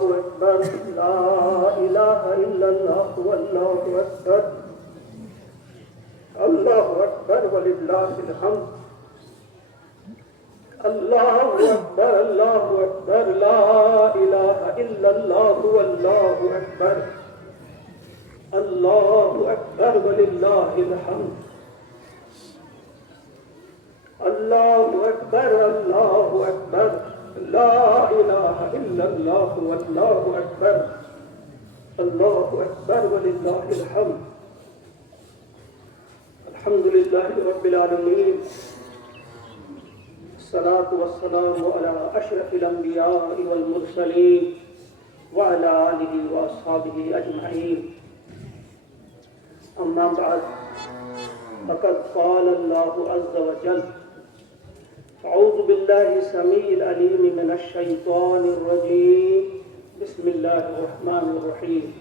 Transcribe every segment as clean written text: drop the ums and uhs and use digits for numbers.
الله أكبر لا إله إلا الله والله أكبر الله أكبر ولله الحمد الله أكبر لا إله إلا الله والله أكبر الله أكبر ولله الحمد الله أكبر لا إله إلا الله والله أكبر الله أكبر ولله الحمد الحمد لله رب العالمين الصلاة والسلام على أشرف الأنبياء والمرسلين وعلى آله وأصحابه أجمعين أما بعد فقد قال الله عز وجل أعوذ بالله السميع العليم من الشيطان الرجيم بسم الله الرحمن الرحيم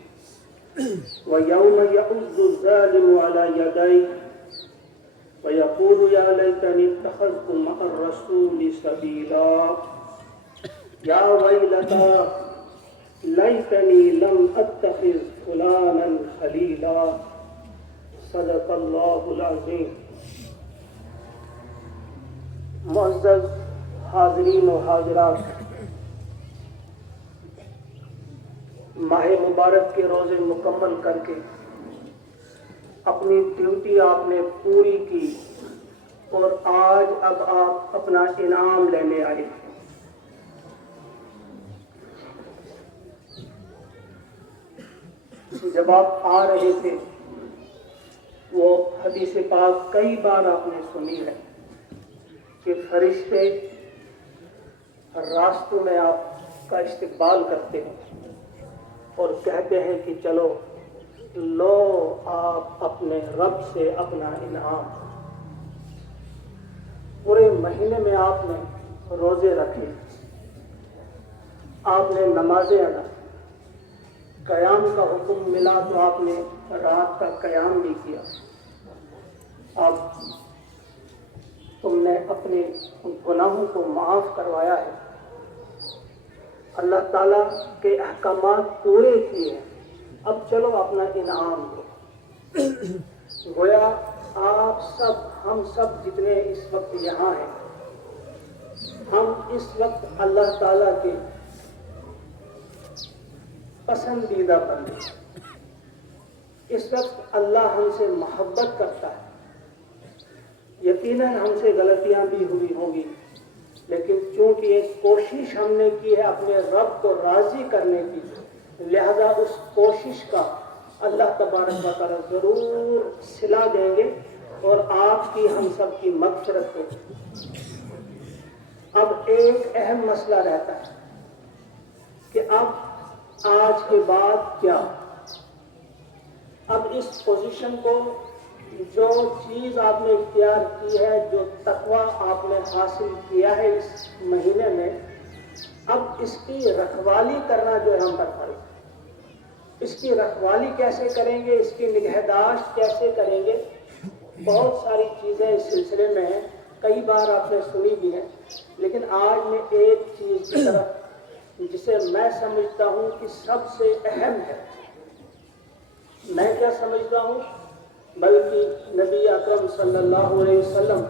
ويوم يعض الظالم على يديه ويقول يا ليتني اتخذت مع الرسول سبيلا يا ويلتى ليتني لم أتخذ فلانا خليلا صدق الله العظيم. معزز حاضرین و حاضرات، ماہ مبارک کے روزے مکمل کر کے اپنی ڈیوٹی آپ نے پوری کی اور آج اب آپ اپنا انعام لینے آئے. جب آپ آ رہے تھے وہ حدیث پاک کئی بار آپ نے سنی ہے کہ فرشتے راستوں میں آپ کا استقبال کرتے ہیں اور کہتے ہیں کہ چلو لو آپ اپنے رب سے اپنا انعام. پورے مہینے میں آپ نے روزے رکھے، آپ نے نمازیں ادا، قیام کا حکم ملا تو آپ نے رات کا قیام بھی کیا. اب تم نے اپنے گناہوں کو معاف کروایا ہے، اللہ تعالیٰ کے احکامات پورے کیے ہیں، اب چلو اپنا انعام دو. گویا آپ سب، ہم سب جتنے اس وقت یہاں ہیں، ہم اس وقت اللہ تعالیٰ کے پسندیدہ بندے. اس وقت اللہ ہم سے محبت کرتا ہے. یقیناً ہم سے غلطیاں بھی ہوئی ہوں گی، لیکن چونکہ ایک کوشش ہم نے کی ہے اپنے رب کو راضی کرنے کی، لہذا اس کوشش کا اللہ تبارک و تعالیٰ ضرور صلہ دیں گے اور آپ کی ہم سب کی مغفرت ہوگی. اب ایک اہم مسئلہ رہتا ہے کہ اب آج کے بعد کیا؟ اب اس پوزیشن کو، جو چیز آپ نے اختیار کی ہے، جو تقویٰ آپ نے حاصل کیا ہے اس مہینے میں، اب اس کی رکھوالی کرنا جو ہے ہم پر فرض ہے. اس کی رکھوالی کیسے کریں گے، اس کی نگہداشت کیسے کریں گے؟ بہت ساری چیزیں اس سلسلے میں ہیں، کئی بار آپ نے سنی بھی ہیں، لیکن آج میں ایک چیز کی طرف جسے میں سمجھتا ہوں کہ سب سے اہم ہے. میں کیا سمجھتا ہوں، بلکہ نبی اکرم صلی اللہ علیہ وسلم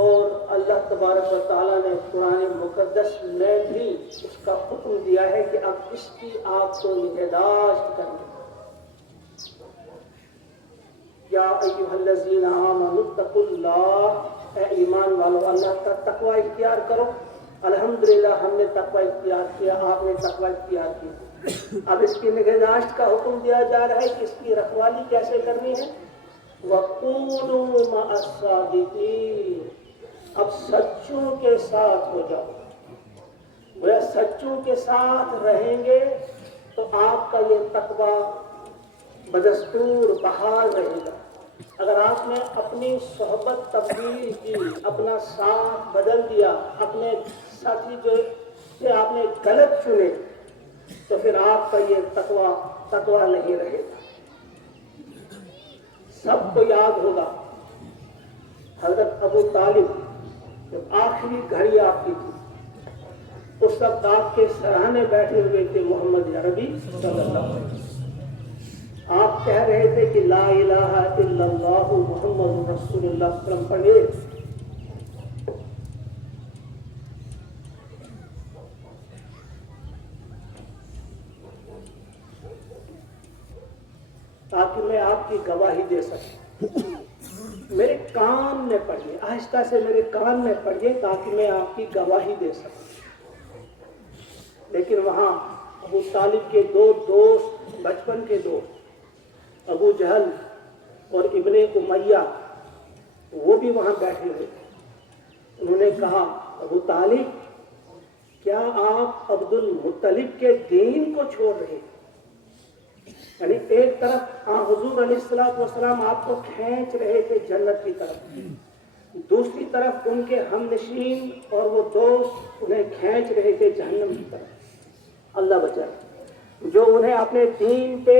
اور اللہ تبارک و تعالیٰ نے قرآن مقدس میں بھی اس کا حکم دیا ہے کہ اب اس کی آپ کو نگہداشت کرنی. یا ایھا الذین آمنوا اتقوا اللہ، اے ایمان والو اللہ کا تقوی اختیار کرو. الحمدللہ ہم نے تقوی اختیار کیا، آپ نے تقوی اختیار کی. اب اس کی نگہداشت کا حکم دیا جا رہا ہے کہ اس کی رکھوالی کیسے کرنی ہے. وَقُولُوا مَعَ الصَّادِقِينَ، اب سچوں کے ساتھ ہو جاؤ. وہ سچوں کے ساتھ رہیں گے تو آپ کا یہ تقوی بدستور بحال رہے گا. اگر آپ نے اپنی صحبت تبدیل کی، اپنا ساتھ بدل دیا، اپنے ساتھی جو سے آپ نے غلط چنے، تو پھر آپ کا یہ تقوی نہیں رہے گا. سب کو یاد ہوگا حضرت ابو طالب جب آخری گھڑی آپ کی تھی اس وقت آپ کے سراہنے بیٹھے ہوئے تھے محمد عربی صلی اللہ علیہ وسلم. آپ کہہ رہے تھے کہ لا الہ الا اللہ محمد رسول اللہ صلی اللہ علیہ وسلم پڑھیے. تاکہ میں آپ کی گواہی دے سکوں. میرے کان میں پڑھیے، آہستہ سے میرے کان میں پڑھیے تاکہ میں آپ کی گواہی دے سکوں. لیکن وہاں ابو طالب کے دو دوست، بچپن کے دوست ابو جہل اور ابن امیہ، وہ بھی وہاں بیٹھے ہوئے تھے. انہوں نے کہا ابو طالب کیا آپ عبد المطلب کے دین کو چھوڑ رہے ہیں؟ یعنی ایک طرف حضور علیہ الصلوۃ والسلام آپ کو کھینچ رہے تھے جنت کی طرف، دوسری طرف ان کے ہم نشین اور وہ دوست انہیں کھینچ رہے تھے جہنم کی طرف. اللہ بچائے. جو انہیں اپنے دین پہ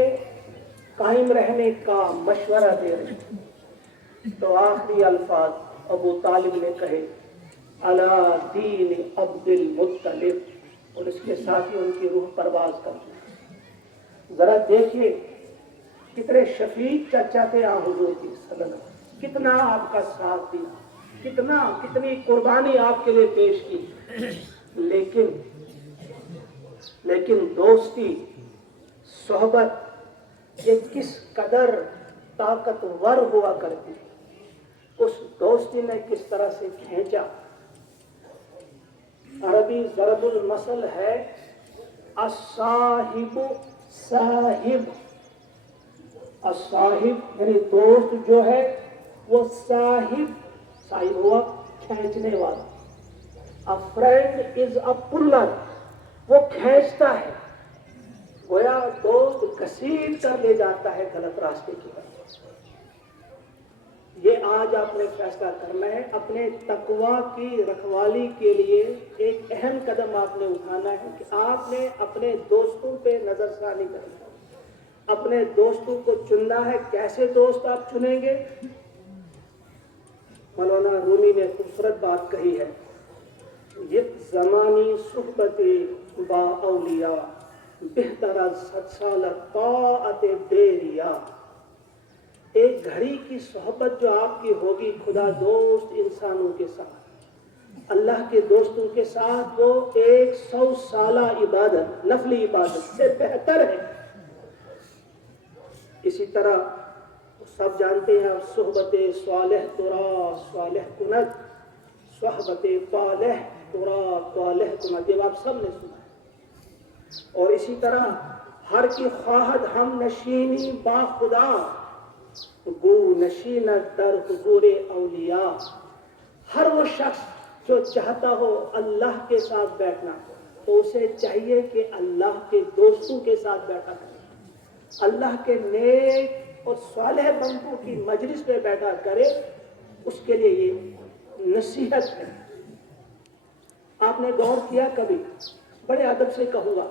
قائم رہنے کا مشورہ دے رہے تھے. تو آخری الفاظ ابو طالب نے کہے علی دین عبد المطلب، اور اس کے ساتھ ہی ان کی روح پرواز کر دی. ذرا دیکھیے کتنے شفیق چچا تھے حضور کی صلی اللہ علیہ وسلم، کتنا آپ کا ساتھ دیا، کتنی قربانی آپ کے لیے پیش کی. لیکن دوستی، صحبت یہ کس قدر طاقتور ہوا کرتی ہے. اس دوستی نے کس طرح سے کھینچا. عربی ضرب المثل ہے الصاحب صاحب. الصاحب یعنی دوست جو ہے وہ صاحب ہوا کھینچنے والا. A friend is a puller، وہ کھینچتا ہے. گویا دوست گھسیٹ کر لے جاتا ہے غلط راستے کی طرف. یہ آج آپ نے فیصلہ کرنا ہے. اپنے تقویٰ کی رکھوالی کے لیے ایک اہم قدم آپ نے اٹھانا ہے کہ آپ نے اپنے دوستوں پہ نظر ثانی کرنا ہے، اپنے دوستوں کو چننا ہے. کیسے دوست آپ چنیں گے؟ مولانا رومی نے خوبصورت بات کہی ہے، یہ زمانی صحبت با اولیاء بہتر از 100 سال طاعت بیریا. ایک گھڑی کی صحبت جو آپ کی ہوگی خدا دوست انسانوں کے ساتھ، اللہ کے دوستوں کے ساتھ، وہ 100 سالہ عبادت، نفلی عبادت سے بہتر ہے. اسی طرح سب جانتے ہیں آپ، صحبت صالح ترا صالح کند، صحبت طالح ترا طالح کند، یہ آپ سب نے سنا ہے. اور اسی طرح ہر کی خواہد ہم نشینی با خدا، گو نشینت در حضور اولیاء. ہر وہ شخص جو چاہتا ہو اللہ کے ساتھ بیٹھنا تو اسے چاہیے کہ اللہ کے دوستوں کے ساتھ بیٹھا کرے، اللہ کے نیک اور صالح بندوں کی مجلس پہ بیٹھا کرے. اس کے لیے یہ نصیحت ہے. آپ نے غور کیا کبھی، بڑے ادب سے کہوں گا،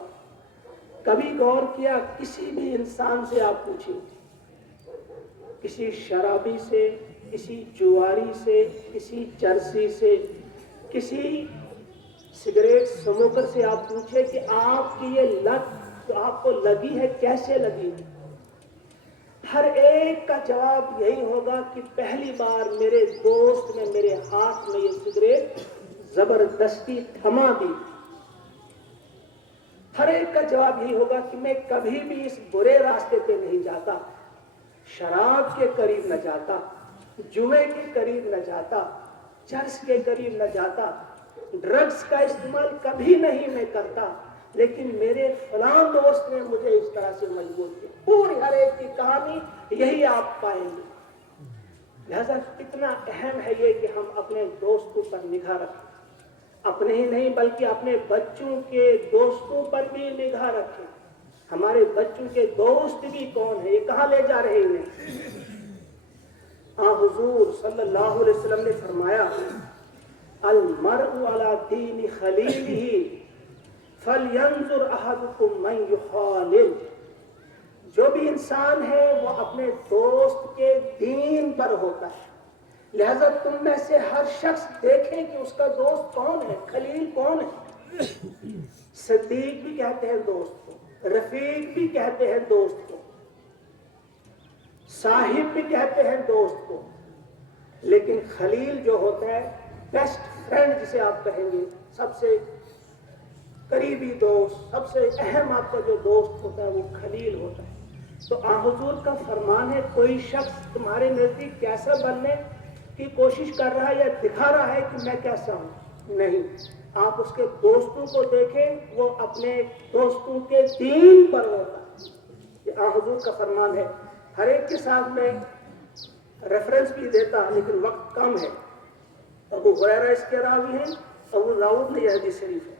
کبھی غور کیا کسی بھی انسان سے آپ پوچھیں، کسی شرابی سے، کسی جواری سے، کسی چرسی سے، کسی سگریٹ سموکر سے آپ پوچھیں کہ آپ کی یہ لت تو آپ کو لگی ہے، کیسے لگی؟ ہر ایک کا جواب یہی ہوگا کہ پہلی بار میرے دوست نے میرے ہاتھ میں یہ سگریٹ زبردستی تھما دی. ہر ایک کا جواب یہی ہوگا کہ میں کبھی بھی اس برے راستے پہ نہیں جاتا، شراب کے قریب نہ جاتا، جوئے کے قریب نہ جاتا، چرس کے قریب نہ جاتا، ڈرگز کا استعمال کبھی نہیں میں کرتا، لیکن میرے فلاں دوست نے مجھے اس طرح سے مجبور کیا. پوری ہر ایک کی کہانی یہی آپ پائیں گے. لہذا کتنا اہم ہے یہ کہ ہم اپنے دوستوں پر نگاہ رکھیں، اپنے ہی نہیں بلکہ اپنے بچوں کے دوستوں پر بھی نگاہ رکھیں. ہمارے بچوں کے دوست بھی کون ہیں، یہ کہاں لے جا رہے ہیں؟ حضور صلی اللہ علیہ وسلم نے فرمایا المرء علی دین خلیلہ فلینظر احدکم من یخالل. جو بھی انسان ہے وہ اپنے دوست کے دین پر ہوتا ہے. لہذا تم میں سے ہر شخص دیکھیں کہ اس کا دوست کون ہے، خلیل کون ہے. صدیق بھی کہتے ہیں دوست کو، رفیق بھی کہتے ہیں دوست کو، صاحب بھی کہتے ہیں دوست کو، لیکن خلیل جو ہوتا ہے، بیسٹ فرینڈ جسے آپ کہیں گے، سب سے قریبی دوست، سب سے اہم آپ کا جو دوست ہوتا ہے وہ خلیل ہوتا ہے۔ تو حضور کا فرمان ہے کوئی شخص تمہارے نزدیک کیسا بننے کی کوشش کر رہا ہے یا دکھا رہا ہے کہ میں کیسا ہوں، نہیں، آپ اس کے دوستوں کو دیکھیں، وہ اپنے دوستوں کے دین پر ہوتا ہے۔ یہ حضور کا فرمان ہے۔ ہر ایک کے ساتھ میں ریفرنس بھی دیتا لیکن وقت کم ہے۔ ابو ہریرہ اس کے راوی ہیں، ابو داؤد میں یہ حدیث شریف ہے۔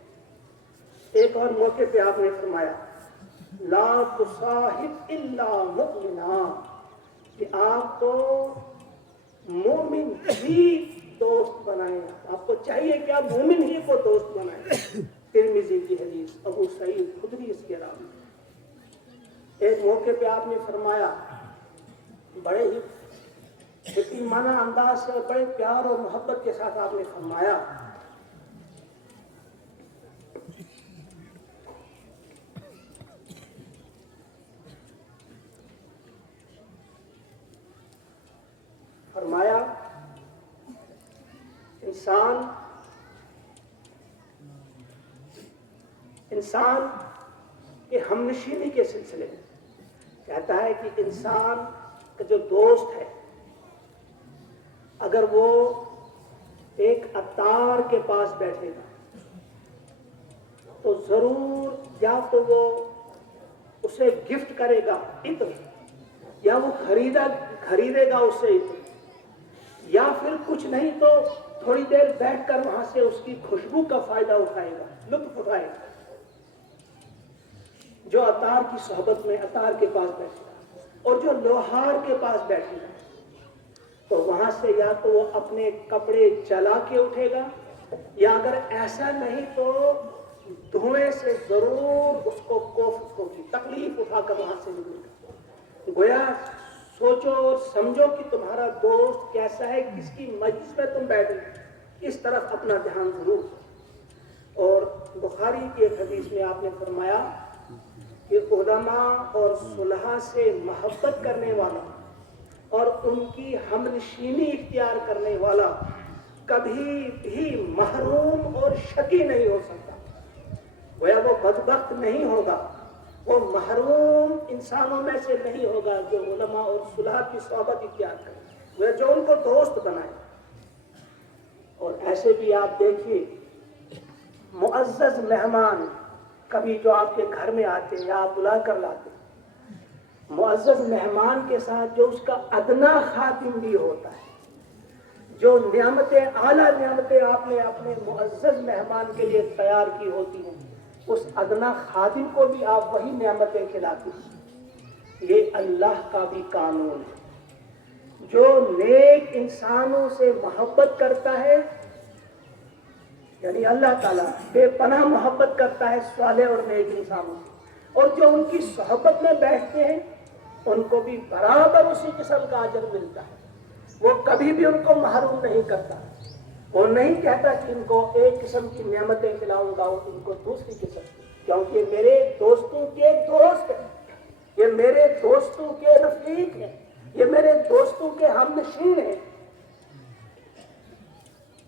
ایک اور موقع پہ آپ نے فرمایا لا تصاحب الا مؤمنا، کہ آپ کو مومن ہی دوست بنائیں، آپ کو چاہیے کہ آپ مومن ہی کو دوست بنائیں۔ ترمذی کی حدیث، ابو سعید خدری اس کے راوی۔ ایک موقع پہ آپ نے فرمایا بڑے ہی یتیمانہ انداز سے، بڑے پیار اور محبت کے ساتھ آپ نے فرمایا انسان کے ہمنشینی کے سلسلے میں کہتا ہے کہ انسان کا جو دوست ہے، اگر وہ ایک عطار کے پاس بیٹھے گا تو ضرور یا تو وہ اسے گفٹ کرے گا عطر، یا وہ خریدے گا اس سے عطر، یا پھر کچھ نہیں تو تھوڑی دیر بیٹھ کر وہاں سے اس کی خوشبو کا فائدہ اٹھائے گا، لطف اٹھائے گا۔ جو عطار کی صحبت میں عطار کے پاس بیٹھے گا، اور جو لوہار کے پاس بیٹھے گا تو وہاں سے یا تو وہ اپنے کپڑے جلا کے اٹھے گا، یا اگر ایسا نہیں تو دھوئیں سے ضرور اس کو کوفت ہوگی، تکلیف اٹھا کر وہاں سے نکلے گا۔ گویا سوچو اور سمجھو کہ تمہارا دوست کیسا ہے، کس کی مجلس میں تم بیٹھے، اس طرف اپنا دھیان ضرور۔ اور بخاری کی ایک حدیث میں آپ نے فرمایا کہ علماء اور صلحاء سے محبت کرنے والا اور ان کی ہمنشینی اختیار کرنے والا کبھی بھی محروم اور شقی نہیں ہو سکتا۔ گویا وہ بدبخت نہیں ہوگا، وہ محروم انسانوں میں سے نہیں ہوگا جو علماء اور صلحاء کی صحبت اختیار کرے، گویا جو ان کو دوست بنائے۔ اور ایسے بھی آپ دیکھیے معزز مہمان کبھی جو آپ کے گھر میں آتے ہیں یا آپ بلا کر لاتے ہیں، معزز مہمان کے ساتھ جو اس کا ادنا خادم بھی ہوتا ہے، جو نعمتیں اعلیٰ نعمتیں آپ نے اپنے معزز مہمان کے لیے تیار کی ہوتی ہیں، اس ادنا خادم کو بھی آپ وہی نعمتیں کھلاتے ہیں۔ یہ اللہ کا بھی قانون ہے، جو نیک انسانوں سے محبت کرتا ہے، یعنی اللہ تعالیٰ بے پناہ محبت کرتا ہے صالح اور نیک انسانوں سے، اور جو ان کی صحبت میں بیٹھتے ہیں ان کو بھی برابر اسی قسم کا اجر ملتا ہے۔ وہ کبھی بھی ان کو محروم نہیں کرتا، وہ نہیں کہتا کہ ان کو ایک قسم کی نعمتیں کھلاؤں گا اور ان کو دوسری قسم کی، کیونکہ یہ میرے دوستوں کے دوست ہیں، یہ میرے دوستوں کے رفیق ہیں، یہ میرے دوستوں کے ہمنشین ہیں۔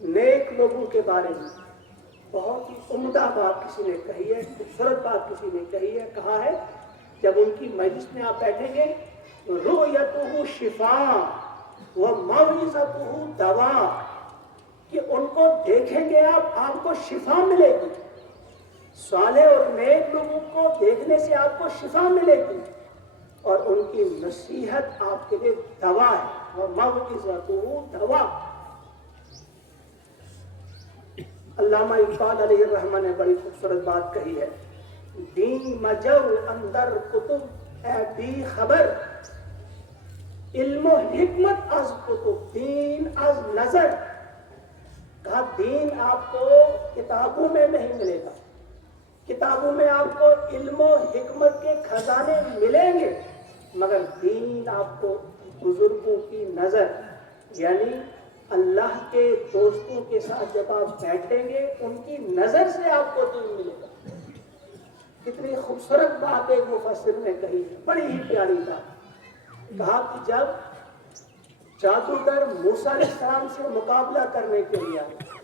نیک لوگوں کے بارے میں بہت ہی عمدہ بات کسی نے کہی ہے، خوبصورت بات کسی نے کہی ہے، کہا ہے جب ان کی مجلس میں آپ بیٹھیں گے رؤیتہ شفاء وموعظتہ دوا، کہ ان کو دیکھیں گے آپ کو شفا ملے گی، صالح اور نیک لوگوں کو دیکھنے سے آپ کو شفا ملے گی، اور ان کی نصیحت آپ کے لیے دوا ہے، وموعظتہ دوا۔ علامہ اقبال علیہ الرحمہ نے بڑی خوبصورت بات کہی ہے، دین مجو اندر کتب اے بی خبر، علم و حکمت از کتب دین از نظر۔ کہا دین آپ کو کتابوں میں نہیں ملے گا، کتابوں میں آپ کو علم و حکمت کے خزانے ملیں گے، مگر دین آپ کو بزرگوں کی نظر، یعنی اللہ کے دوستوں کے ساتھ جب آپ بیٹھیں گے ان کی نظر سے آپ کو دین ملے گا. کتنی خوبصورت بات ایک مفسر نے کہی ہے، بڑی ہی پیاری بات. کہا کہ جب جادوگر موسیٰ علیہ السلام سے مقابلہ کرنے کے لیے آئے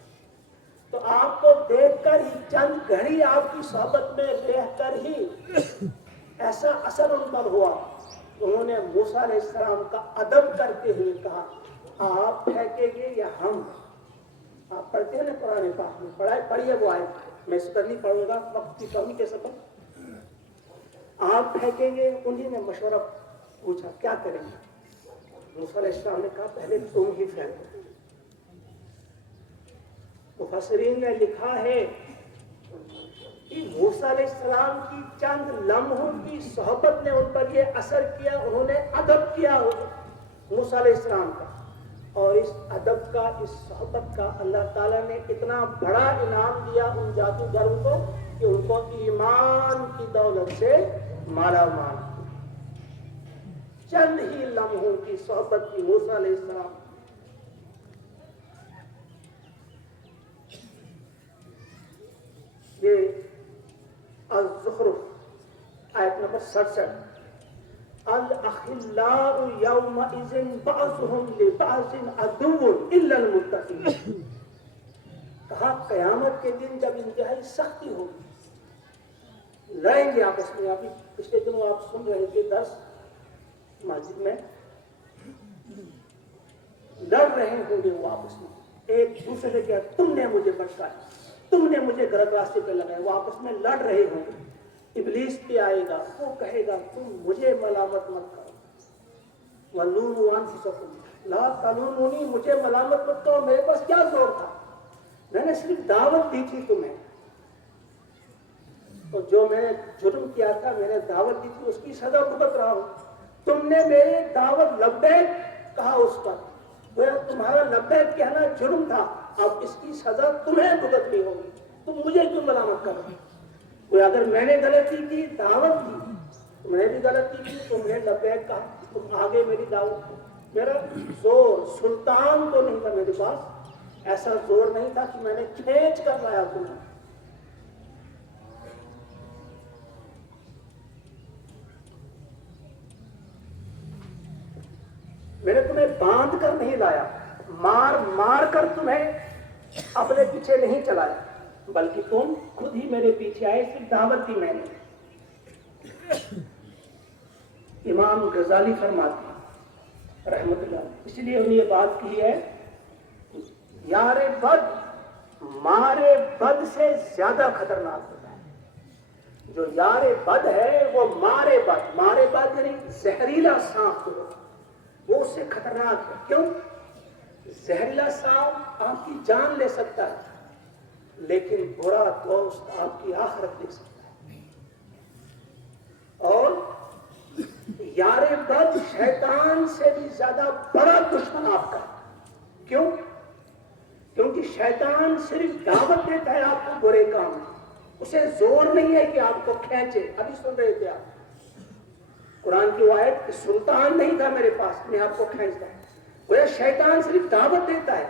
تو آپ کو دیکھ کر ہی چند گھڑی آپ کی صحبت میں رہ کر ہی ایسا اثر ان پر ہوا. انہوں نے موسیٰ علیہ السلام کا ادب کرتے ہوئے کہا آپ پھینکیں گے یا ہم؟ آپ پڑھتے ہیں نا قرآن پاک میں، پڑھیے وہ آیت، میں اس پر نہیں پڑھوں گا وقت کی کمی کے سبب. آپ پھینکیں گے؟ انہیں نے مشورہ پوچھا کیا کریں گے؟ موسیٰ علیہ السلام نے کہا پہلے تم ہی پھینکو. مفسرین نے لکھا ہے کہ موسیٰ علیہ السلام کی چند لمحوں کی صحبت نے ان پر یہ اثر کیا، انہوں نے ادب کیا موسیٰ علیہ السلام کا، اور اس ادب کا، اس صحبت کا اللہ تعالیٰ نے اتنا بڑا انعام دیا ان جادوگروں کو کہ ان کو ایمان کی دولت سے مالا مال. چند ہی لمحوں کی صحبت کی موسیٰ علیہ السلام. یہ الزخرف آیت نمبر 67، الاخلاء یومئذ بعضهم لبعض عدو الا المتقین. کہا قیامت کے دن جب انتہائی سختی ہوگی، لڑیں گے آپس میں. ابھی پچھلے دنوں آپ سن رہے تھے درس مسجد میں، لڑ رہے ہوں گے وہ آپس میں، ایک دوسرے سے کیا تم نے مجھے بچایا، تم نے مجھے غلط راستے پہ لگایا. وہ آپس میں لڑ رہے ہوں گے. ابلیس پہ آئے گا، وہ کہے گا تم مجھے ملامت مت کرو، وَلُومُوا أَنفُسَكُمْ لَا تَلُومُونِي، مجھے ملامت مت کرو، میرے پاس کیا زور تھا، میں نے صرف دعوت دی تھی تمہیں. تو جو میں نے جرم کیا تھا، میں نے دعوت دی تھی، اس کی سزا بھگت رہا ہوں. تم نے میری دعوت لبیک کہا اس پر، وہ تمہارا لبیک کہنا جرم تھا، اب اس کی سزا تمہیں بھگتنی ہوگی، تم مجھے کیوں ملامت کر رہے؟ کوئی اگر میں نے غلطی کی، دعوت دی، تم نے بھی غلطی کی، تم نے لبیک کہا، تم آگے میری دعوت. میرا زور سلطان تو نہیں تھا میرے پاس، ایسا زور نہیں تھا کہ میں نے کھینچ کر لایا تمہیں. میں نے تمہیں باندھ کر نہیں لایا، مار مار کر تمہیں اپنے پیچھے نہیں چلایا، بلکہ تم خود ہی میرے پیچھے آئے، صرف دعوت دی میں نے. امام غزالی فرماتے ہیں رحمت اللہ، اس لیے انہوں نے یہ بات کی ہے، یار بد مارے بد سے زیادہ خطرناک ہوتا ہے. جو یار بد ہے وہ مارے بد یعنی زہریلا سانپ ہو، وہ اس سے خطرناک ہے. کیوں؟ زہریلا سانپ آپ کی جان لے سکتا ہے، لیکن برا دوست آپ کی آخرت لے سکتا ہے. اور یار بد شیطان سے بھی زیادہ بڑا دشمن آپ کا. کیوں؟ کیونکہ شیطان صرف دعوت دیتا ہے آپ کو برے کام میں، اسے زور نہیں ہے کہ آپ کو کھینچے. ابھی سن رہے تھے آپ قرآن کی آیت کہ سلطان نہیں تھا میرے پاس، میں آپ کو کھینچتا. وہ شیطان صرف دعوت دیتا ہے،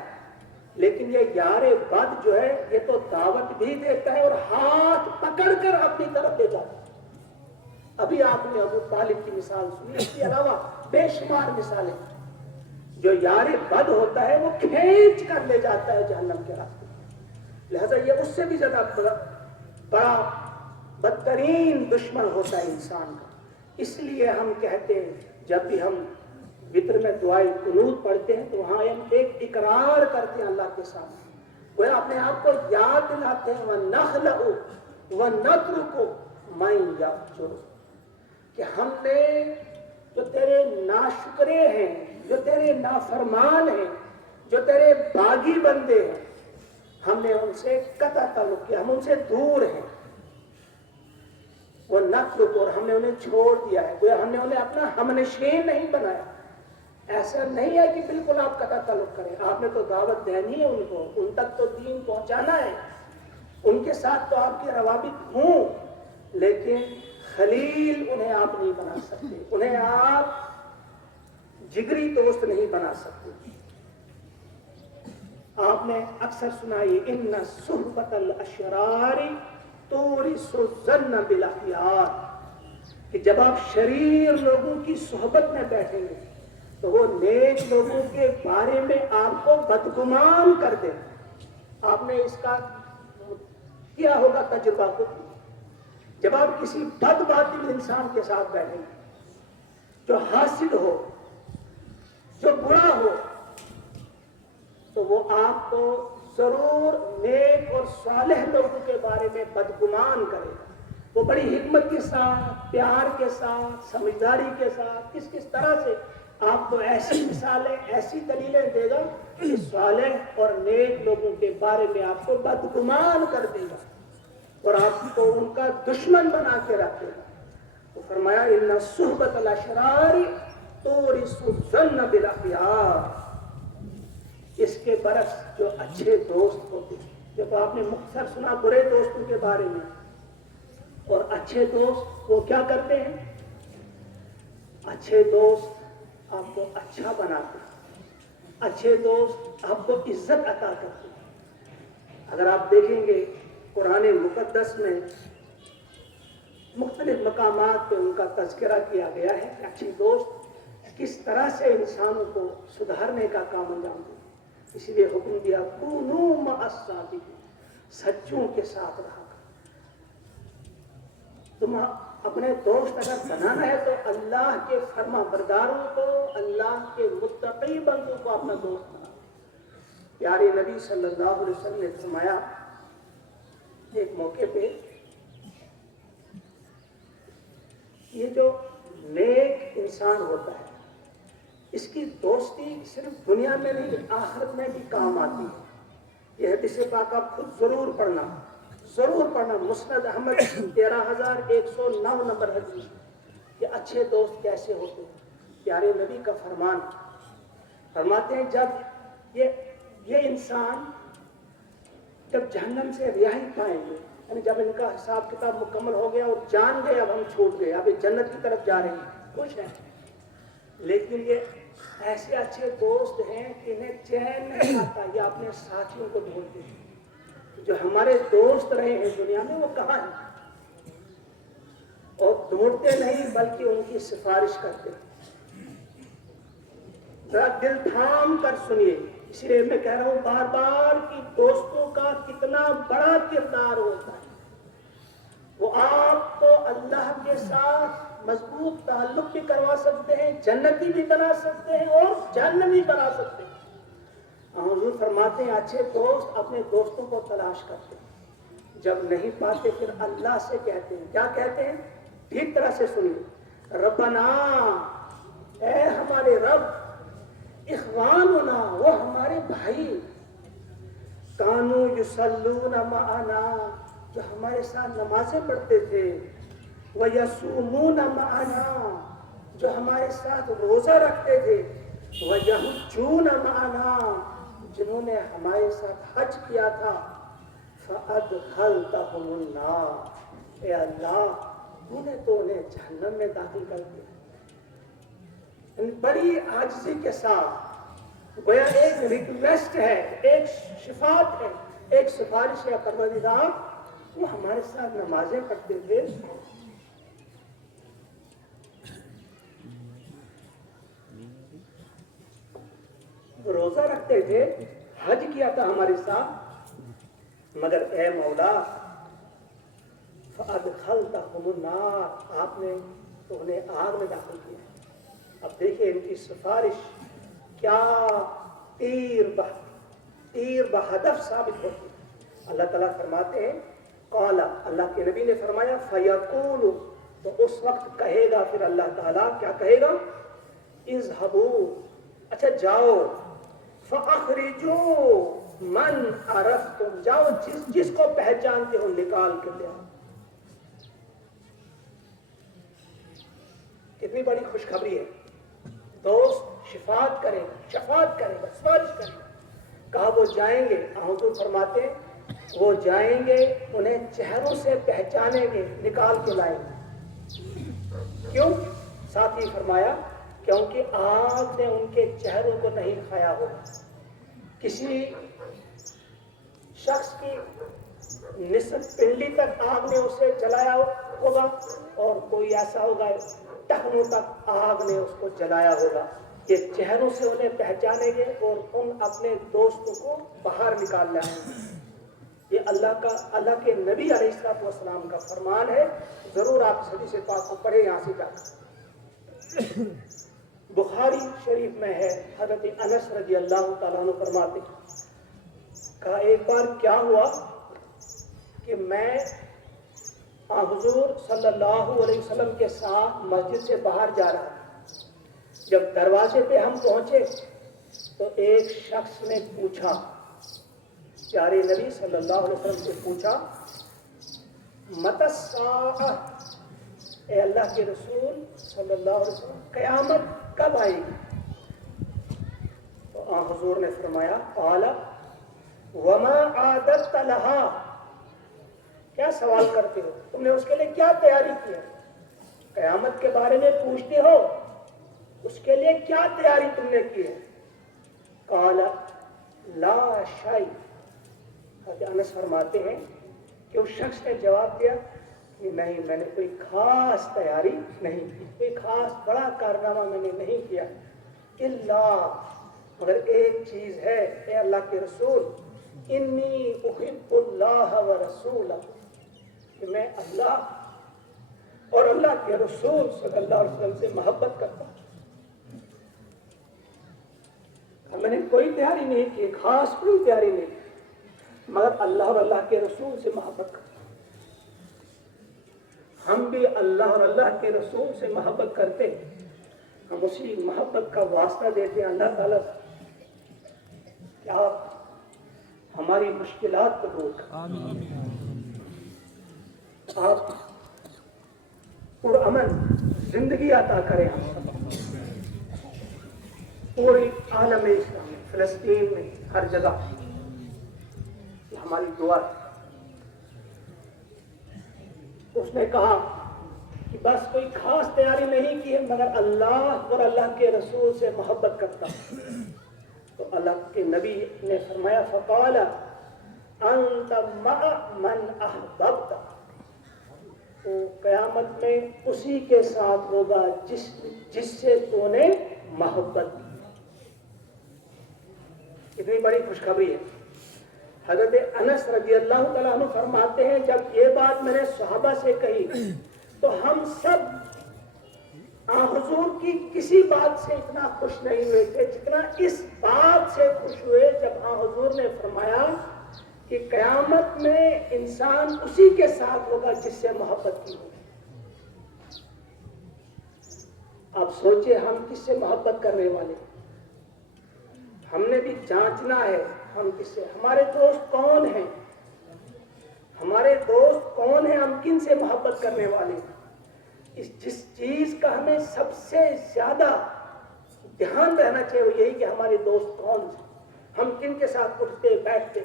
لیکن یہ یار بد جو ہے یہ تو دعوت بھی دیتا ہے اور ہاتھ پکڑ کر اپنی طرف لے جاتا ہے. ابھی آپ نے ابو طالب کی مثال سنی، اس کے علاوہ بے شمار مثالیں. جو یار بد ہوتا ہے وہ کھینچ کر لے جاتا ہے جہنم کے راستے. لہذا یہ اس سے بھی زیادہ بڑا بدترین دشمن ہوتا ہے انسان کا. اس لیے ہم کہتے ہیں جب بھی ہم وطر میں دعائے قنوت پڑھتے ہیں تو وہاں ہم ایک اقرار کرتے ہیں اللہ کے سامنے، وہ اپنے آپ کو یاد دلاتے ہیں وَنَخْلَعُ وَنَتْرُكُ مَن يَفْجُرُ، کہ ہم نے جو تیرے ناشکرے ہیں، جو تیرے نافرمان ہیں، جو تیرے باغی بندے ہیں، ہم نے ان سے قطع تعلق کیا، ہم ان سے دور ہیں. وہ نترک، اور ہم نے انہیں چھوڑ دیا ہے، گویا ہم نے انہیں اپنا ہمنشین نہیں بنایا. ایسا نہیں ہے کہ بالکل آپ قطع تعلق کریں، آپ نے تو دعوت دینی ہے ان کو، ان تک تو دین پہنچانا ہے، ان کے ساتھ تو آپ کے روابط ہوں، لیکن خلیل انہیں آپ نہیں بنا سکتے، انہیں آپ جگری دوست نہیں بنا سکتے. آپ نے اکثر سنائی ان صحبت الاشرار تورث الظن بالاخیار، کہ جب آپ شریر لوگوں کی صحبت میں بیٹھیں گے تو وہ نیک لوگوں کے بارے میں آپ کو بدگمان کر دیں۔ آپ نے اس کا کیا ہوگا تجربہ کو، جب آپ کسی بد باطل انسان کے ساتھ بیٹھیں گے جو حاسد ہو، جو برا ہو، تو وہ آپ کو ضرور نیک اور صالح لوگوں کے بارے میں بدگمان کرے گا۔ وہ بڑی حکمت کے ساتھ، پیار کے ساتھ، سمجھداری کے ساتھ کس طرح سے آپ کو ایسی مثالیں، ایسی دلیلیں دے گا کہ صالح اور نیک لوگوں کے بارے میں آپ کو بدگمان کر دے گا اور آپ کو ان کا دشمن بنا کے رکھ دے گا۔ تو فرمایا ان صحبت الاشرار تورث الظن بالاخیار، اس کے برعکس جو اچھے دوست ہوتے ہیں، جب آپ نے مختصر سنا برے دوستوں کے بارے میں، اور اچھے دوست وہ کیا کرتے ہیں؟ اچھے دوست آپ کو اچھا بناتے ہیں، اچھے دوست آپ کو عزت عطا کرتے ہیں۔ اگر آپ دیکھیں گے قرآن مقدس میں مختلف مقامات پہ ان کا تذکرہ کیا گیا ہے کہ اچھے دوست کس طرح سے انسانوں کو سدھارنے کا کام انجام دیتے ہیں۔ اسی لیے حکم دیا کونوا مع الصادقین، سچوں کے ساتھ رہا کرو۔ تم اپنے دوست اگر بنانا ہے تو اللہ کے فرما برداروں کو، اللہ کے متقی بندوں کو اپنا دوست بنا۔ پیارے نبی صلی اللہ علیہ وسلم نے فرمایا ایک موقع پہ، یہ جو نیک انسان ہوتا ہے اس کی دوستی صرف دنیا میں نہیں آخرت میں بھی کام آتی ہے۔ یہ حدیث پاک آپ خود ضرور پڑھنا، مسند احمد 13109 نمبر حدیث کہ اچھے دوست کیسے ہوتے ہیں۔ پیارے نبی کا فرمان فرماتے ہیں جب یہ انسان جب جہنم سے رہائی پائیں گے، یعنی جب ان کا حساب کتاب مکمل ہو گیا اور جان گئے اب ہم چھوٹ گئے، اب یہ جنت کی طرف جا رہے ہیں، خوش ہیں، لیکن یہ ایسے اچھے دوست ہیں کہ انہیں چین نہیں آتا، یہ اپنے ساتھیوں کو ڈھونڈتے ہیں۔ جو ہمارے دوست رہے ہیں دنیا میں وہ کہاں ہیں؟ اور ڈھونڈتے نہیں بلکہ ان کی سفارش کرتے ہیں۔ ذرا دل تھام کر سنیے، اس لیے میں کہہ رہا ہوں بار بار کہ دوستوں کا کتنا بڑا کردار ہوتا ہے۔ وہ آپ کو اللہ کے ساتھ مضبوط تعلق بھی کروا سکتے ہیں، جنتی بھی بنا سکتے ہیں اور جہنمی بنا سکتے ہیں۔ حضور فرماتے ہیں اچھے دوست اپنے دوستوں کو تلاش کرتے ہیں، جب نہیں پاتے پھر اللہ سے کہتے ہیں، کیا کہتے ہیں؟ ٹھیک طرح سے سنیے، ربنا، اے ہمارے رب، اخواننا، وہ ہمارے بھائی، کانوا یصلون معنا، جو ہمارے ساتھ نمازیں پڑھتے تھے، ویصومون معنا، جو ہمارے ساتھ روزہ رکھتے تھے، ویحجون معنا، جنہوں نے ہمارے ساتھ حج کیا تھا، فادخلتہم النار، اے اللہ تو نے تو انہیں جہنم میں داخل کر دیا۔ بڑی عاجزی کے ساتھ گویا ایک ریکویسٹ ہے، ایک شفاعت ہے، ایک سفارش ہے، پروردگار وہ ہمارے ساتھ نمازیں پڑھتے تھے، روزہ رکھتے تھے، حج کیا تھا ہمارے ساتھ، مگر اے مولا فادخلتہم النار، آپ نے تو انہیں آگ میں داخل کیا۔ اب دیکھیں ان کی سفارش کیا تیر بہدف ثابت ہوتی ہے۔ اللہ تعالیٰ فرماتے ہیں قال، اللہ کے نبی نے فرمایا فیقول، تو اس وقت کہے گا پھر اللہ تعالیٰ، کیا کہے گا؟ اذهبوا، اچھا جاؤ، فاخرجوا من عرفتم، جاؤ جس کو پہچانتے ہو نکال کے لے آؤ۔ کتنی بڑی خوشخبری ہے، دوست شفاعت کرے گا، سفارش کرے گا۔ کہا وہ جائیں گے، حضور فرماتے ہیں وہ جائیں گے، انہیں چہروں سے پہچانیں گے، نکال کے لائیں گے۔ کیوں؟ ساتھ ہی فرمایا کیونکہ آگ نے ان کے چہروں کو نہیں کھایا ہوگا۔ کسی شخص کی نصف پنڈلی تک آگ نے اسے جلایا ہوگا اور کوئی ایسا ہوگا ٹخنوں تک آگ نے اس کو جلایا ہوگا. یہ چہروں سے انہیں پہچانیں گے اور ان اپنے دوستوں کو باہر نکال لائیں گے. یہ اللہ کے نبی علیہ الصلوۃ والسلام کا فرمان ہے. ضرور آپ اس حدیث پاک کو پڑھیں یہاں سے جا کر. بخاری شریف میں ہے, حضرت انس رضی اللہ تعالیٰ عنہ فرماتے کہا ایک بار کیا ہوا کہ میں حضور صلی اللہ علیہ وسلم کے ساتھ مسجد سے باہر جا رہا تھا. جب دروازے پہ ہم پہنچے تو ایک شخص نے پوچھا, پیارے نبی صلی اللہ علیہ وسلم سے پوچھا, متی الساعہ, اے اللہ کے رسول صلی اللہ علیہ وسلم قیامت کب آئے گی؟ تو حضور نے فرمایا قال وما عادت لہا, کیا سوال کرتے ہو, تم نے اس کے لیے کیا تیاری کی ہے؟ قیامت کے بارے میں پوچھتے ہو, اس کے لیے کیا تیاری تم نے کی ہے؟ قال لا شیء. حضرت انس فرماتے ہیں کہ اس شخص نے جواب دیا کہ نہیں, میں نے کوئی خاص تیاری نہیں کی, کوئی خاص بڑا کارنامہ میں نے نہیں کیا. الا, مگر ایک چیز ہے اے اللہ کے رسول, انی احب اللہ ورسولہ, کہ میں اللہ اور اللہ کے رسول صلی اللہ علیہ وسلم سے محبت کرتا ہوں. میں نے کوئی تیاری نہیں کی, خاص کوئی تیاری نہیں کی, مگر اللہ اور اللہ کے رسول سے محبت کرتا ہوں. ہم بھی اللہ اور اللہ کے رسول سے محبت کرتے ہیں, ہم اسی محبت کا واسطہ دیتے ہیں اللہ تعالیٰ کہ آپ ہماری مشکلات کو دور کریں, آپ پرامن زندگی عطا کریں. ہم پوری عالم اسلام میں, فلسطین میں, ہر جگہ یہ ہماری دعا ہے. اس نے کہا کہ بس کوئی خاص تیاری نہیں کی ہے, مگر اللہ اور اللہ کے رسول سے محبت کرتا ہوں. تو اللہ کے نبی نے فرمایا فقال انت مع من احببت, تو قیامت میں اسی کے ساتھ ہوگا جس سے تو نے محبت کی. اتنی بڑی خوشخبری ہے. حضرت انس رضی اللہ تعالیٰ عنہ فرماتے ہیں جب یہ بات میں نے صحابہ سے کہی تو ہم سب حضور کی کسی بات سے اتنا خوش نہیں ہوئے تھے جتنا اس بات سے خوش ہوئے جب حضور نے فرمایا کہ قیامت میں انسان اسی کے ساتھ ہوگا جس سے محبت کی ہوگی. آپ سوچیں ہم کس سے محبت کرنے والے ہیں. ہم نے بھی جانچنا ہے ہم کس سے, ہمارے دوست کون ہیں, ہمارے دوست کون ہیں, ہم کن سے محبت کرنے والے ہیں. جس چیز کا ہمیں سب سے زیادہ دھیان رہنا چاہیے وہ یہی کہ ہمارے دوست کون ہیں, ہم کن کے ساتھ اٹھتے بیٹھتے.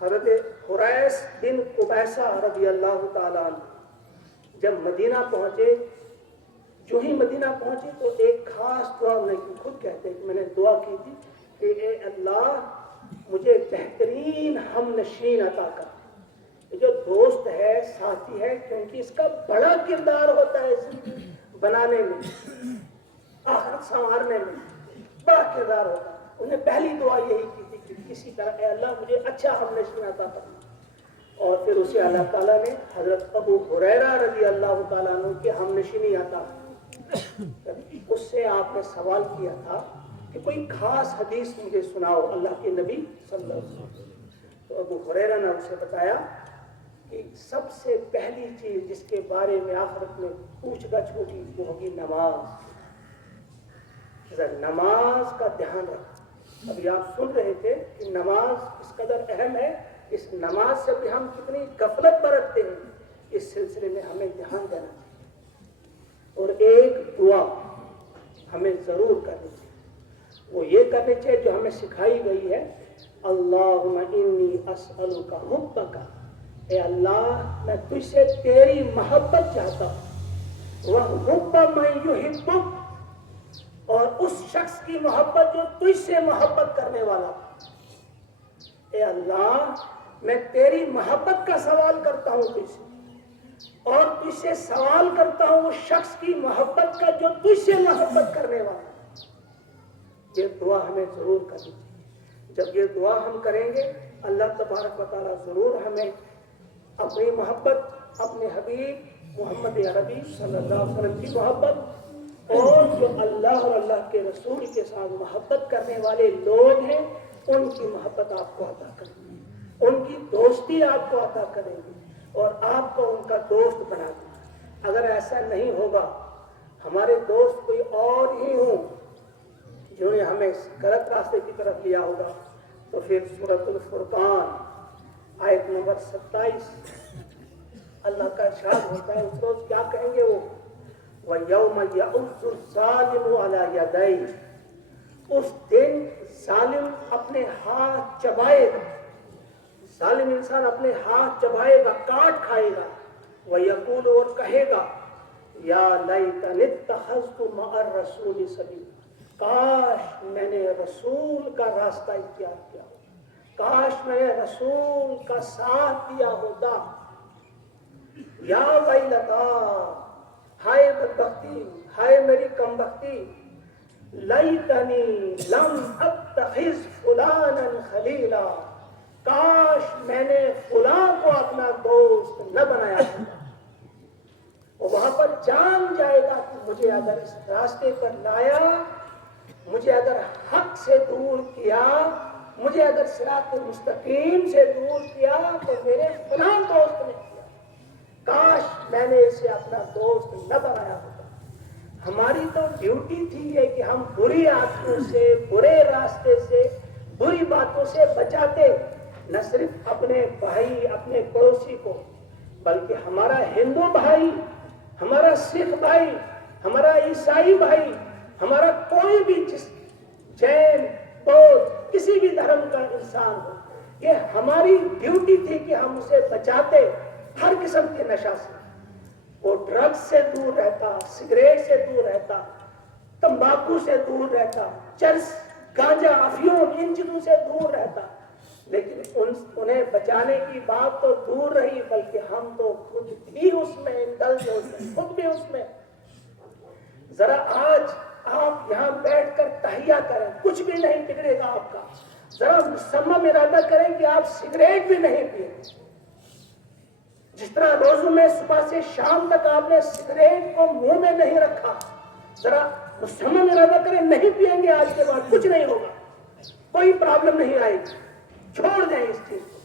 حضرت حریث بن قبیصہ رضی اللہ تعالیٰ عنہ جب مدینہ پہنچے, جو ہی مدینہ پہنچے تو ایک خاص دعا انہیں کی. خود کہتے ہیں کہ میں نے دعا کی تھی کہ اے اللہ مجھے بہترین ہم نشین عطا کر. یہ جو دوست ہے, ساتھی ہے, کیونکہ اس کا بڑا کردار ہوتا ہے زندگی بنانے میں, آخرت سنوارنے میں بڑا کردار ہوتا ہے. انہیں پہلی دعا یہی کی تھی کہ کسی طرح اے اللہ مجھے اچھا ہم نشین عطا کر. اور پھر اسے اللہ تعالیٰ نے حضرت ابو ہریرہ رضی اللہ تعالیٰ عنہ کے ہم نشینی عطا. اس سے آپ نے سوال کیا تھا کہ کوئی خاص حدیث مجھے سناؤ اللہ کے نبی صلی اللہ علیہ وسلم. تو ابو ہریرہ نے اسے بتایا کہ سب سے پہلی چیز جس کے بارے میں آخرت میں پوچھ گچھ ہوگی وہ ہوگی نماز. ذرا نماز کا دھیان رکھو. ابھی آپ سن رہے تھے کہ نماز اس قدر اہم ہے, اس نماز سے بھی ہم کتنی غفلت برتتے ہیں, اس سلسلے میں ہمیں دھیان دینا چاہیے. اور ایک دعا ہمیں ضرور کرنی چاہیے, وہ یہ کرنی چاہیے جو ہمیں سکھائی گئی ہے, اللہم انی اسألک حبک, اے اللہ میں تجھ سے تیری محبت چاہتا ہوں, وحب من یحبک, اور اس شخص کی محبت جو تجھ سے محبت کرنے والا. اے اللہ میں تیری محبت کا سوال کرتا ہوں تجھ سے, اور تجھ سے سوال کرتا ہوں اس شخص کی محبت کا جو تجھ سے محبت کرنے والا. یہ دعا ہمیں ضرور کرنی چاہیے. جب یہ دعا ہم کریں گے اللہ تبارک و تعالیٰ ضرور ہمیں اپنی محبت, اپنے حبیب محمد عربی صلی اللہ علیہ وسلم کی محبت, اور جو اللہ اور اللہ کے رسول کے ساتھ محبت کرنے والے لوگ ہیں ان کی محبت آپ کو عطا کریں گے, ان کی دوستی آپ کو عطا کریں گے, اور آپ کو ان کا دوست بنا دیں. اگر ایسا نہیں ہوگا, ہمارے دوست کوئی اور ہی ہوں جنہوں نے ہمیں غلط راستے کی طرف لیا ہوگا, تو پھر سورۃ الفرقان آیت نمبر 27 اللہ کا ارشاد ہوتا ہے, اس روز کیا کہیں گے وہ, وَيَوْمَ يَعُضُّ الظَّالِمُ عَلَى يَدَيْهِ, اس دن ظالم اپنے ہاتھ چبائے گا, ظالم انسان اپنے ہاتھ چبائے گا, کاٹ کھائے گا. وَيَقُولُ, اور کہے گا, یا لیتنی اتخذت مع الرسول سبیلا, کاش میں نے رسول کا راستہ اختیار کیا ہوتا, کاش میں نے رسول کا ساتھ دیا ہوتا. یا ویلتا, ہائے بدبختی, ہائے میری کمبختی, لیتنی لم اتخذ فلانا خلیلا, کاش میں نے فلاں کو اپنا دوست نہ بنایا ہوتا. اور وہاں پر جان جائے گا کہ مجھے اگر اس راستے پر لایا, مجھے اگر حق سے دور کیا, مجھے اگر صراط مستقیم سے دور کیا تو میرے فلاں دوست نے کیا, کاش میں نے اسے اپنا دوست نہ بنایا ہوتا. ہماری تو ڈیوٹی تھی یہ کہ ہم بری عادتوں سے, برے راستے سے, بری باتوں سے بچاتے, نہ صرف اپنے بھائی, اپنے پڑوسی کو, بلکہ ہمارا ہندو بھائی, ہمارا سکھ بھائی, ہمارا عیسائی بھائی, ہمارا کوئی بھی جین, بودھ, کسی بھی دھرم کا انسان ہو, یہ ہماری ڈیوٹی تھی کہ ہم اسے بچاتے ہر قسم کے نشہ سے. وہ ڈرگز سے دور رہتا, سگریٹ سے دور رہتا, تمباکو سے دور رہتا, چرس, گانجا, افیون, ان چیزوں سے دور رہتا. لیکن انہیں بچانے کی بات تو دور رہی, بلکہ ہم تو خود بھی اس میں انڈلج ہوتے ہیں, خود بھی اس میں. ذرا آج آپ یہاں بیٹھ کر تحیہ کریں, کچھ بھی نہیں بگڑے گا آپ کا. ذرا مصمم ارادہ کریں کہ آپ سگریٹ بھی نہیں پیئیں. جس طرح روزوں میں صبح سے شام تک آپ نے سگریٹ کو منہ میں نہیں رکھا, ذرا مصمم ارادہ کریں نہیں پیئیں گے, آج کے بعد کچھ نہیں ہوگا, کوئی پرابلم نہیں آئے گی, چھوڑ دیں اس چیز کو.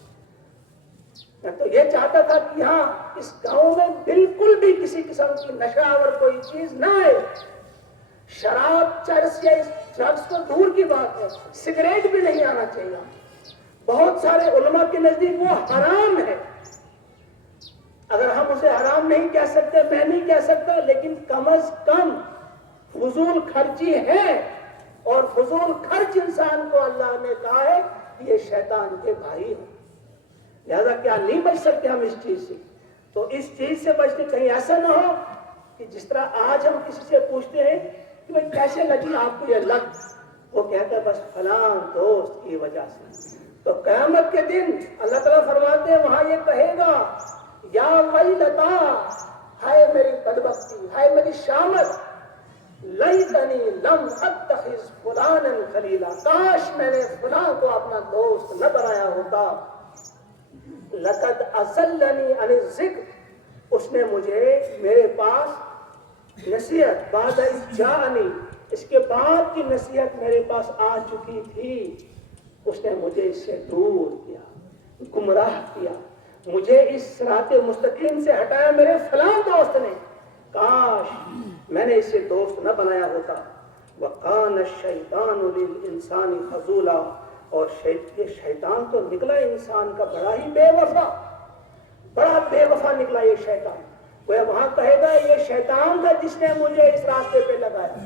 میں تو یہ چاہتا تھا کہ یہاں اس گاؤں میں بالکل بھی کسی قسم کی نشہ اور کوئی چیز نہ آئے. شراب, چرس یا ڈرگس تو دور کی بات ہے, سگریٹ بھی نہیں آنا چاہیے. بہت سارے علماء کے نزدیک وہ حرام ہے. اگر ہم اسے حرام نہیں کہہ سکتے, میں نہیں کہہ سکتا, لیکن کم از کم فضول خرچی ہے, اور فضول خرچ انسان کو اللہ نے کہا ہے کہ یہ شیطان کے بھائی ہیں. لہذا کیا نہیں بچ سکتے ہم اس چیز سے؟ تو اس چیز سے بچتے, کہیں ایسا نہ ہو کہ جس طرح آج ہم کسی سے پوچھتے ہیں کہ بھائی کیسے لگی آپ کو یہ لت, وہ کہتا ہے بس فلاں دوست کی وجہ سے. تو قیامت کے دن اللہ تعالیٰ فرماتے ہیں وہاں یہ کہے گا, یا ویلتا, ہائے میری بدبختی, ہائے میری شامت, لیتنی لم اتخذ فلانا خلیلا, کاش میں نے فلاں کو اپنا دوست نہ بنایا ہوتا. لقد اضلنی عن الذکر, اس نے مجھے میرے پاس نصیحت, بعد اذ جاءنی, اس کے بعد کی نصیحت میرے پاس آ چکی تھی, اس نے مجھے اس سے دور کیا, گمراہ کیا, مجھے اس صراط مستقیم سے ہٹایا میرے فلاں دوست نے, کاش میں نے اسے دوست نہ بنایا ہوتا. وَقَانَ الشَّيْطَانُ لِلْإِنسَانِ خَذُولًا, اور یہ شیطان تو نکلا انسان کا بڑا ہی بے وفا, بڑا بے وفا نکلا یہ شیطان. وہ وہاں کہے گا یہ شیطان تھا جس نے مجھے اس راستے پہ لگایا.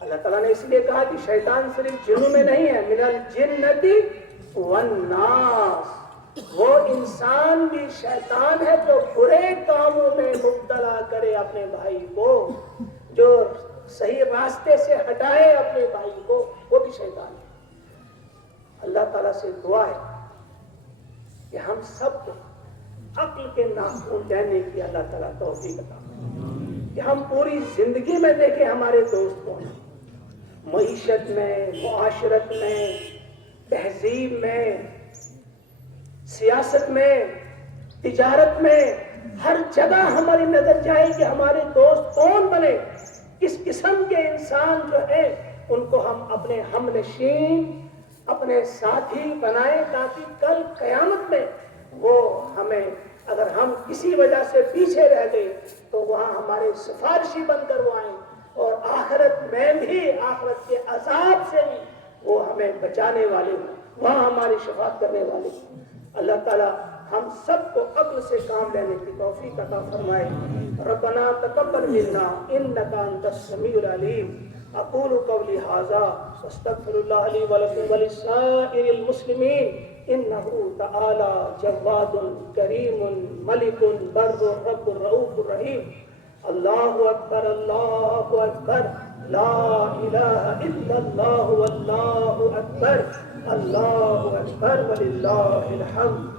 اللہ تعالیٰ نے اس لیے کہا کہ شیطان صرف جنوں میں نہیں ہے, من الجنۃ والناس, وہ انسان بھی شیطان ہے جو برے کاموں میں مبتلا کرے اپنے بھائی کو, جو صحیح راستے سے ہٹائے اپنے بھائی کو، وہ بھی شیطان ہے۔ اللہ تعالیٰ سے دعا ہے کہ ہم سب کو عقل کے ناخن لینے کی اللہ تعالیٰ توفیق عطا فرمائے، کہ ہم پوری زندگی میں دیکھیں ہمارے دوست کون ہیں، معیشت میں، معاشرت میں، تہذیب میں، سیاست میں، تجارت میں، ہر جگہ ہماری نظر جائے کہ ہمارے دوست کون بنے، کس قسم کے انسان جو ہیں ان کو ہم اپنے ہم نشین، اپنے ساتھی بنائیں، تاکہ کل قیامت میں وہ ہمیں، اگر ہم کسی وجہ سے پیچھے رہ گئے تو وہاں ہمارے سفارشی بن کر وہ آئیں، اور آخرت میں بھی، آخرت کے عذاب سے بھی وہ ہمیں بچانے والے ہوں، وہاں ہماری شفاعت کرنے والے ہوں۔ اللہ تعالیٰ ہم سب کو عقل سے کام لینے کی توفیق عطا فرمائے۔ ربنا تقبل منا انک انت السمیع العلیم۔ اقول قولی ھذا واستغفر اللہ لی ولکم ولسائر المسلمین انہ تعالی جواد کریم ملک بر رب رؤوف رحیم۔ اللہ اکبر، اللہ اکبر، لا الہ الا اللہ واللہ اکبر، اللہ اکبر وللہ الحمد۔